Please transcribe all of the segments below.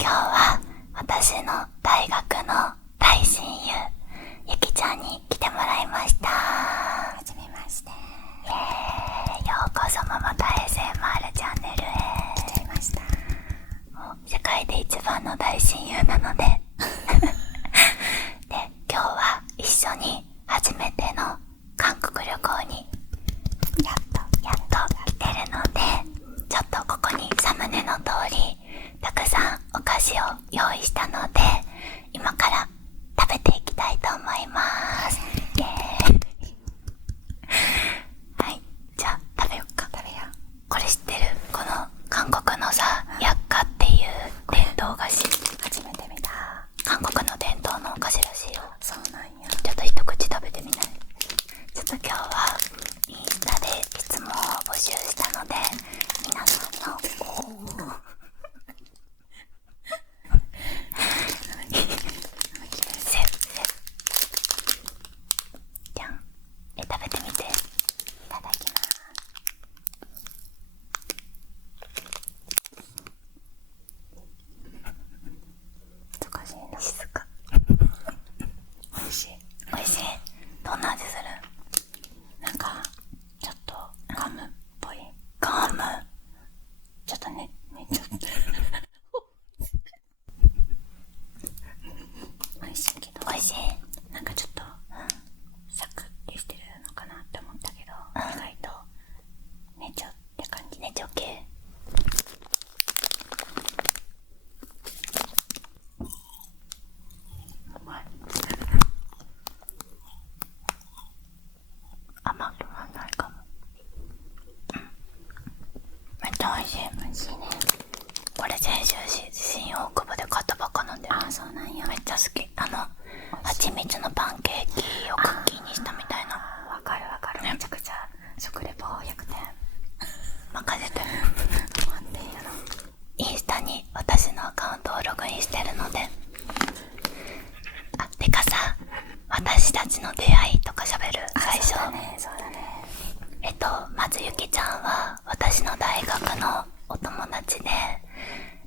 今日は私の大学の大親友ゆきちゃんに来てもらいました。はじめまして。イエーイ、ようこそ桃田 ASMR チャンネルへ。来ちゃいました。もう世界で一番の大親友なのでで、今日は一緒に初めての韓国旅行にやっと来てるので、ちょっとここにサムネの通りたくさんお菓子を用意したので、今から食べていきたいと思います。イエーイはい、じゃあ食べよっか。食べよう。これ知ってる？この韓国のさ、ヤッカっていう伝統菓子。初めて見た。韓国の伝統のお菓子らしいよ。そうなんや。ちょっと一口食べてみない？ちょっと今日はインスタでいつも募集したので、皆さんのじゃん。食べてみて。いただきます。難しいな。静か。おいしい。おいしい。どんな味する？なんかちょっとガムっぽい。ガム？ちょっとねちょっとおいしいけど。おいしい。なんかちょっと、サクッてしてるのかなって思ったけど、意外とねちょって感じ。ねちょ系。うまい。甘くはないかも。めっちゃおいしい。おいしいね。これ先週新大久保で買ったばっかなんだよ。あ、そうなんや。めっちゃ好き。蜂蜜のパンケーキをクッキーにしたみたいな。わかるわかる、ね、めちゃくちゃ食レポ100点任せて。待ってやろ。インスタに私のアカウントをログインしてるので。あ、てかさ、私たちの出会いとか喋る最初。そうだね、そうだね。まずゆきちゃんは私の大学のお友達で、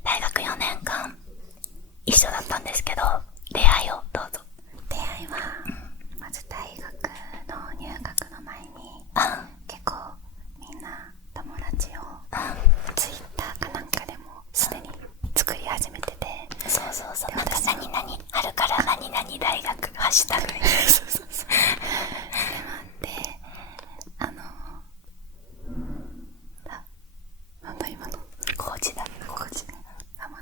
大学4年間一緒だったんですけど、出会いをどうぞ。出会いは、まず大学の入学の前に、結構みんな友達を、ツイッターかなんかでもすでに作り始めてて、そうそうそう。なんか何々春から何々大学ハッシュタグそうそうそう。でもあって、なんだ今のコーチだ。コーチ友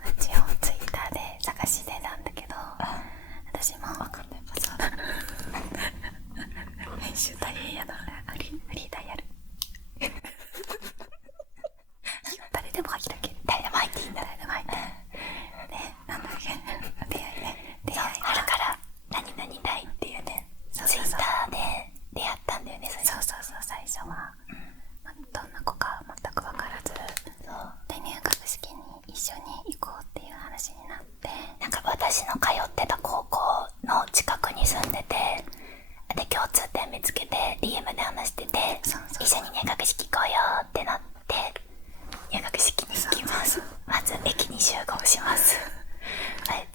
達をツイッターで探してたんだけど、私も分かんない。そうだ編集大変やな。フリーダイヤル誰でも入ったっけ？誰でも入っていいんだ。誰でも入っていい。で、なんだっけ、出会いね。出会い春から何々大っていうね、ツイッターで出会ったんだよね。そうそうそう。最初は、どんな子か全く分からず、で入学式に一緒に行こうっていう話になって、なんか私の通ってた高校の近くに住んでて、で共通点見つけて DM で話してて、一緒に入学式行こうよってなって、入学式に行きます。まず駅に集合します。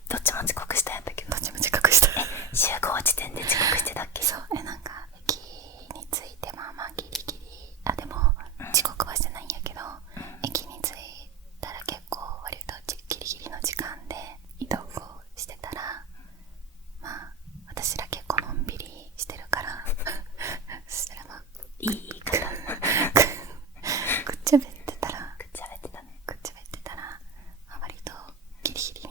どっちも遅刻したんやったっけど。どっちも遅刻した。集合時点で遅刻してたっけ？そう。なんか駅に着いてまあまあギリギリ、でも遅刻はしてないんやけど、駅に着いたら結構割とギリギリの時間で移動をしてたら、まあ私ら結構のんびりしてるからそしたらまあいいからくっちゃべってたら、まあ、割とギリギリ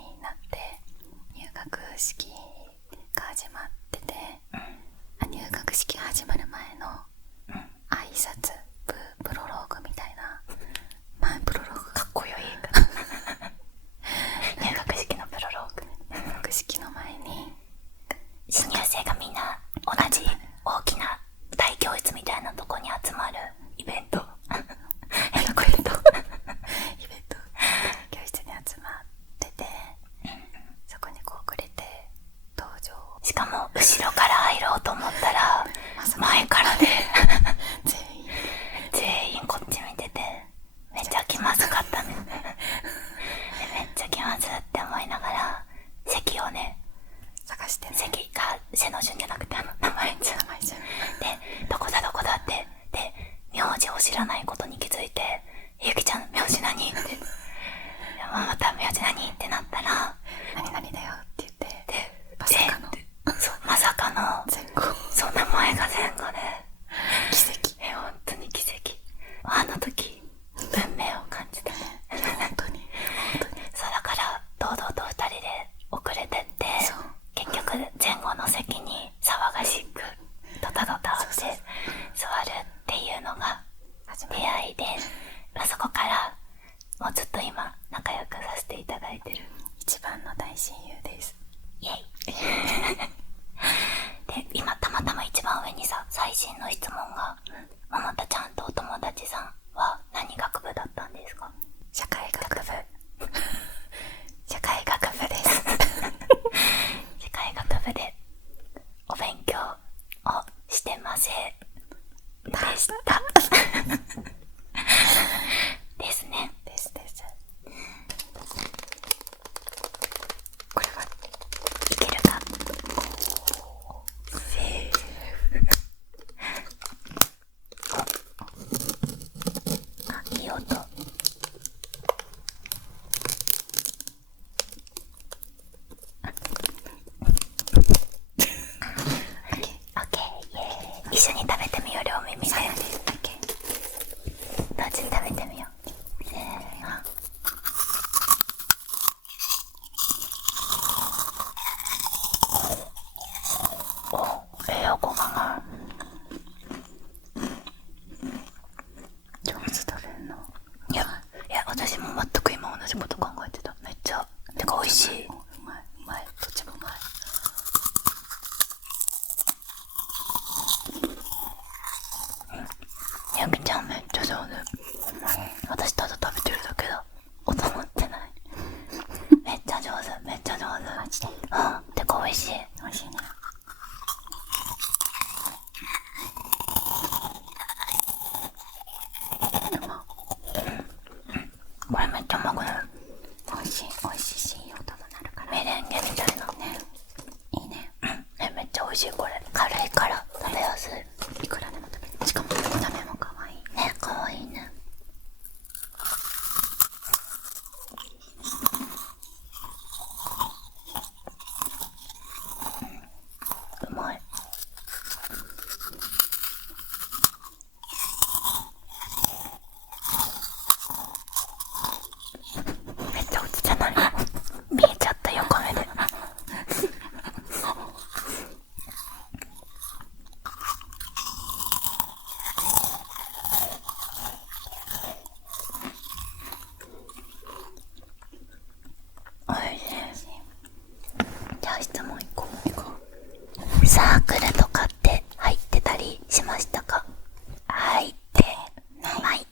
ってる。一番の大親友です。イエイで、今たまたま一番上にさ、最新の質問が、桃田ちゃんとお友達さんは何学部だったんですか？社会学部社会学部です社会学部でお勉強をしてませんでしたですね。ですこれはいけるか？セーフあ、いい音。一緒に食べてみよう、両耳で。同時に食べてみよう。せーの。お、栄養価が上手食べるの。いや、私も全く今同じこと考えてた。めっちゃ、てか美味しい。うまい、どっちもうまい。ゆきちゃんめっちゃ上手。私ただ食べてるだけだ。音持ってないめっちゃ上手、めっちゃ上手。マジで。うん、てか美味しい。美味しいね。これめっちゃうまくない？美味しいし、いい音もなるから。メレンゲみたいなね。いいね。めっちゃ美味しい。これ軽いから食べやすい。いくらでも食べる。しかも見た目も可愛いね、かわいいね。うまい。めっちゃ落ちじゃない？見えちゃった横目でおいしい。じゃあ質問1個。サークルとかって入ってたりしましたか？入ってない入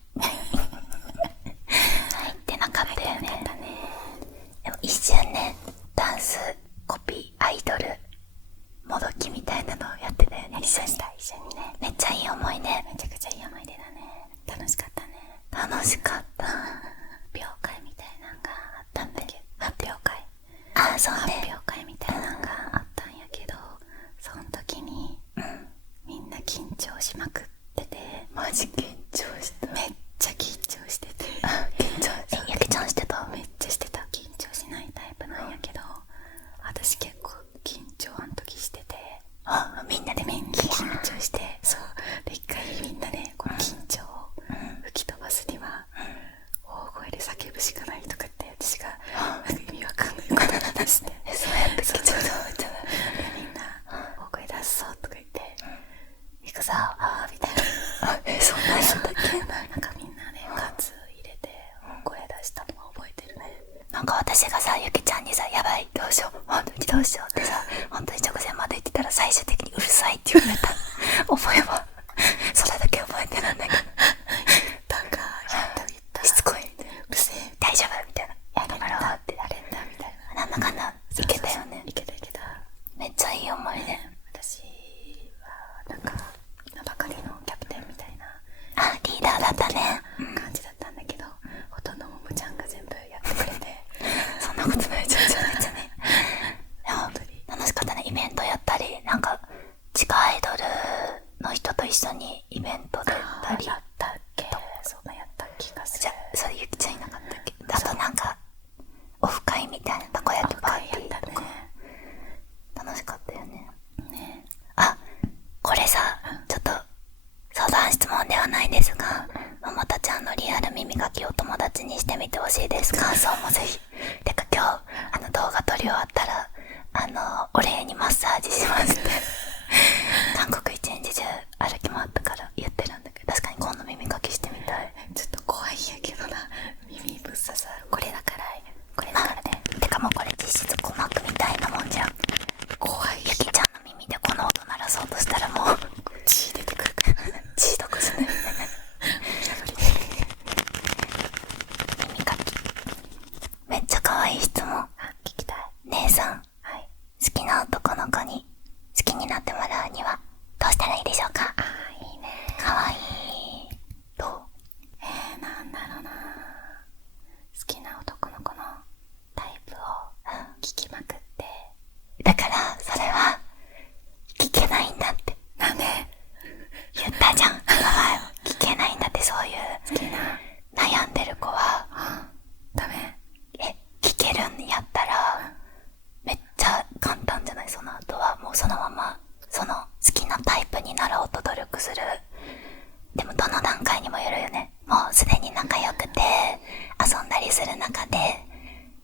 ってなかったよね。でも一瞬ね、ダンスコピーアイドルもどきみたいなのをやってたよね。一緒にね。めっちゃいい思い出。めちゃくちゃいい思い出だね。楽しかったね。楽しかった。表会みたいなのがあったんだけど、発表会あ、そうね。発表会みたいなのがあったんやけど、その時に、みんな緊張しまくってて。マジ緊張した。めっちゃ緊張してて。緊張。ゆきちゃんしてた？めっちゃしてた。緊張しないタイプなんやけど、私結構緊張あの時してて。あ、みんなで緊張して、そうで一回みんなでこの緊張を吹き飛ばすには大声で叫ぶしかないとかって私がなんか意味わかんないことを話してそうやって緊張だでみんな大声出すぞとか言って行くぞあーみたいなそんなんやったっけ？なんかみんなで喝入れて大声出したのを覚えてるね。なんか私がさ、ゆきちゃんにさ、やばいどうしよう本当にどうしようってさ、本当に直前まで言ってたら最終的にうるさいって言われた覚えはそれだけ覚えてるんだけどだから言ったしつこい、うるせえ大丈夫みたいな、頑張ろうってやれんだみたいな。なんだかんだいけたよね。いけためっちゃいい思い出。私はなんか名ばかりのキャプテンみたいなあ、リーダーだったね。感じだったんだけど、ほとんどももちゃんが全部やってくれてそんなことないじゃん。じゃね。でも楽しかったね。イベントやったり、なんか地下アイドルの人と一緒にイベント出たり。やったっけ？そんなやった気がする。じゃあそれゆきちゃんいなかったっけ？あとなんかオフ会みたいなたこ焼きパーティーとか楽しかったよね。あ、これさ、ちょっと相談質問ではないですが、桃田ちゃんのリアル耳かきを友達にしてみてほしいです。感想もぜひ。てか今日動画撮り終わったらお礼にマッサージしますって韓国一日中歩き回ったから言ってるんだけど、確かに今度耳かきしてみたい。ちょっと怖いんやけどな、耳ぶっ刺さる。これだからね。さん、はい、好きな男の子に好きになってもらうにはどうしたらいいでしょうか？いいね。かわいい。どう？なんだろうな。好きな男の子のタイプを聞きまくって。だからそれは聞けないんだって。なんで？言ったじゃん。聞けないんだって。そういう好きな悩んでる子はダメ。聞けるんやったらめっちゃ簡単じゃない？その後はもうそのままその好きなタイプになろうと努力する。でもどの段階にもよるよね。もうすでに仲良くて遊んだりする中で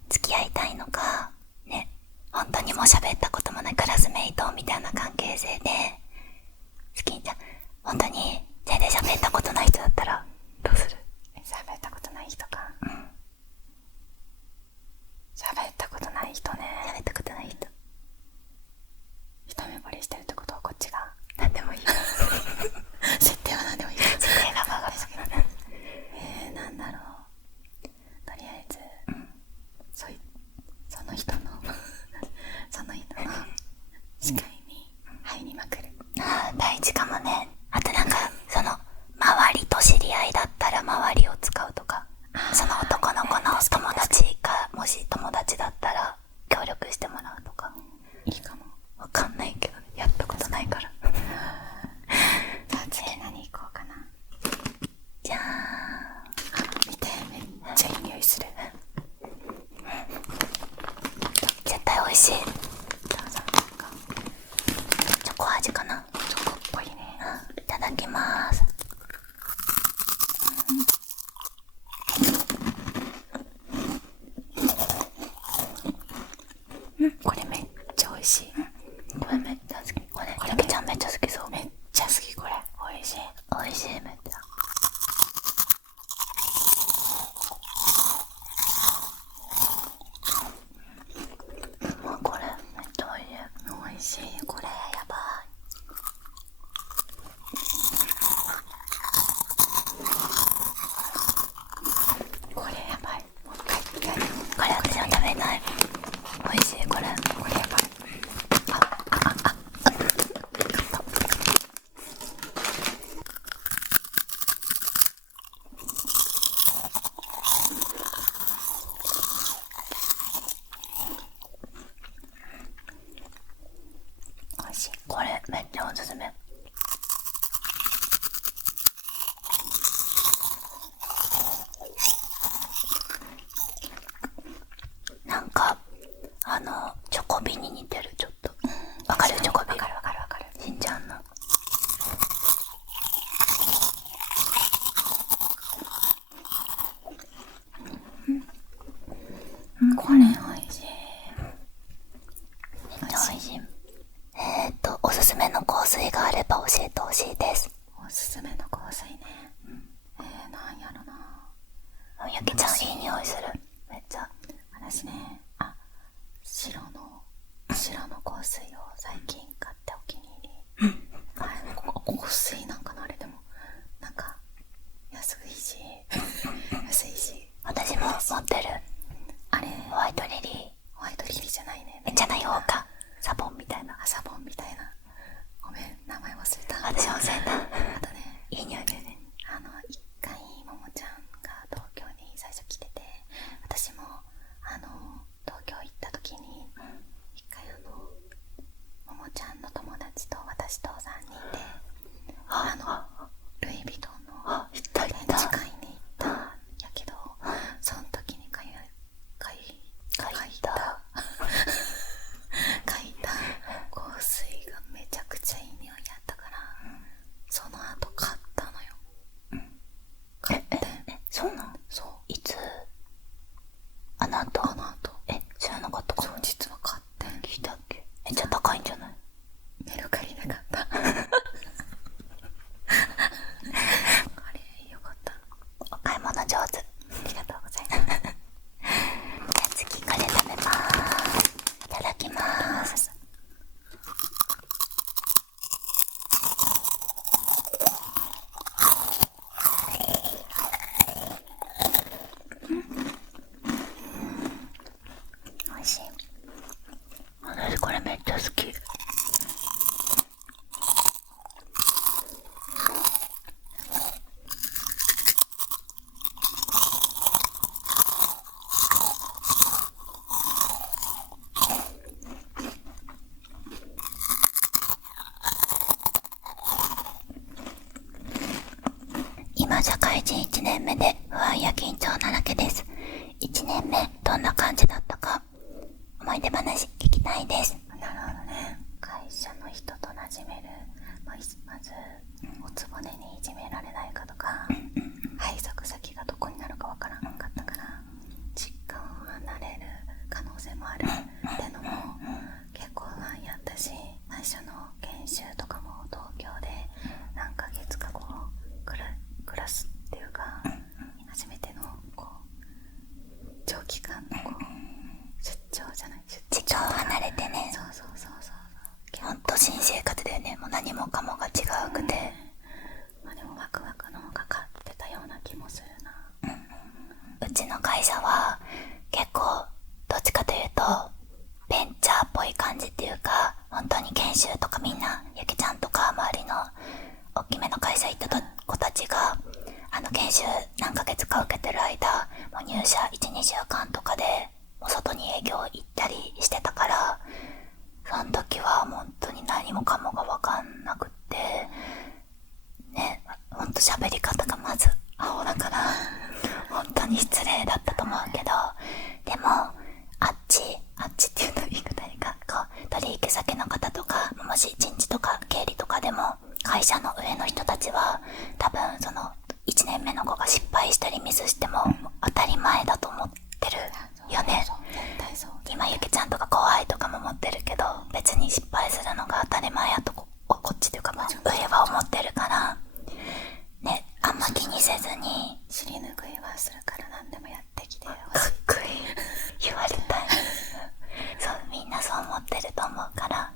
付き合いたいのかね、本当にもう喋ったこともないクラスメイトみたいな関係性で好きじゃん。本当に全然喋ったことない人だったらどうする？喋ったことない人か。喋ったことない人ね。喋ったことない人。一目惚れしてるってことはこっちがなんでもいいよ。設定は何でもいいよ。設定が曲がる。なんだろう。とりあえず、その人のその人の視界に入りまくる。大事かもね。あとなんかその周りと知り合いだったら周りを使うとか、その男の子の友達がもし友達だったら協力してもらうとか。いいかも。わかんないけどやったことないから。じゃあ次何行こうかな。じゃあ見て、めっちゃいい匂いする。絶対美味しい。どうぞ。チョコ味かな。チョコっぽいね。いただきます。これめっちゃ美味しい。これめっちゃ好き。これゆみちゃんめっちゃ好きそう。めっちゃ好き。これ美味しい。美味しい。めっちゃもうこれめっちゃ美味しい。美味しい。これやばい。これやばい。もう一回これ私は食べない。美味しい。これやばい。美味しい。これめっちゃおすすめ。なんかチョコビに似てる。ちょっとわかる？チョコビ。わかるわかるわかる。しんちゃんの。これ美味しい。めっちゃ美味しい。おすすめの香水があれば教えてほしいです。おすすめの香水ね。なんやろな。ゆきちゃんいい匂いする。めっちゃ。私ね、白の香水を最近買ってお気に入り。香水なんかなあれ。でもなんか安いし私も持ってる。あれホワイトリリー。ホワイトリリーじゃないね。じゃない方か。サボンみたいな。サボンみたいな。ごめん、名前忘れた。私忘れた。あとね、いい匂いだよね。一回ももちゃんが東京に最初来てて、私も東京行った時に一回ももちゃんの友達と私と3人でルイ・ヴィトンの展示会に行ったんやけど、その時に書いた香水がめちゃくちゃいい匂いやったから、その後買ったのよ。買って。そうなの？そう。いつ？あの後知らなかったか。そう、実は買ってん。聞いたっけ？めっちゃ高いんじゃない？メルカリで買ったあれよかった。お買い物上手。ありがとうございます。じゃあ次これ食べます。いただきます。美味しい。新生活だよね。もう何もかもが違うくて、まあでもワクワクの方が勝ってたような気もするな。うちの会社は結構どっちかというとベンチャーっぽい感じっていうか、本当に研修とかみんなゆきちゃんとか周りの大きめの会社行った子たちが研修何ヶ月か受けてる間、もう入社 1,2 週間とかでもう外に営業行ったりしてたから、その時は本当に何もかもが分かんなくってね、ほんと喋り方がまずアホだから本当に失礼だったと思うけど、でもあっちっていうと言い方がこう取引先の方とか、もし人事とか経理とかでも会社の上の人たちは多分その1年目の子が失敗したりミスしても当たり前だと思ってるよね。今ゆきちゃんとか後輩とかも思ってるけど、別に失敗するのが当たり前やとこっちというか、まあ上は思ってるからね、あんま気にせずに尻拭いはするから何でもやってきてほしい。かっこいい言われたいそう、みんなそう思ってると思うから、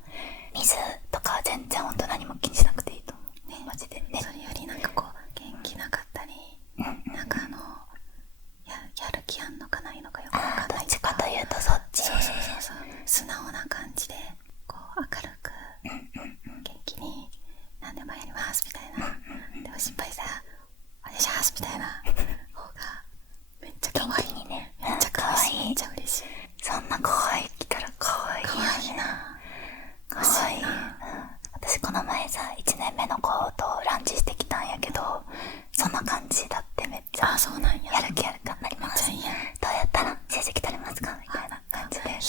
水とか全然本当何も気にしなくていいと思うね、マジでね。それよりなんかこう元気なかったり、なんかやる気あんのかないのかよくわかんない。どっちかというとそっち。そう素直な感じでこう明るく元気に何でもやりますみたいな、でも失敗したらお願いしますみたいな方がめっちゃ可愛いね。めっちゃ可愛い、めっちゃ嬉しい。そんな後輩来たら可愛いよね。可愛いな、可愛い。私この前さ1年目の子とランチしてきたんやけど、そんな感じだって。めっちゃそうなんや。やる気ある頑張ります、めっちゃいいやん。どうやったら成績取れますかみたいな感じで、めっ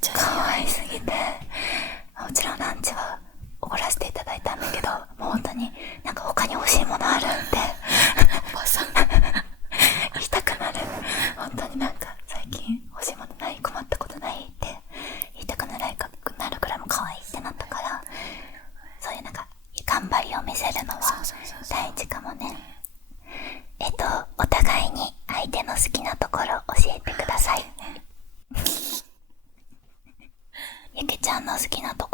ちゃ可愛すぎて、もちろんランチはおごらせていただいたんだけど、もう本当になんか他に欲しいものあるっておばさん言いたくなる。本当になんか最近欲しいものない、困ったことないって言いたくなるくらいも可愛いってなったから、そういうなんか頑張りを見せるのは大事かもね。お互いに相手の好きなところ教えてくださいゆきちゃんの好きなとこ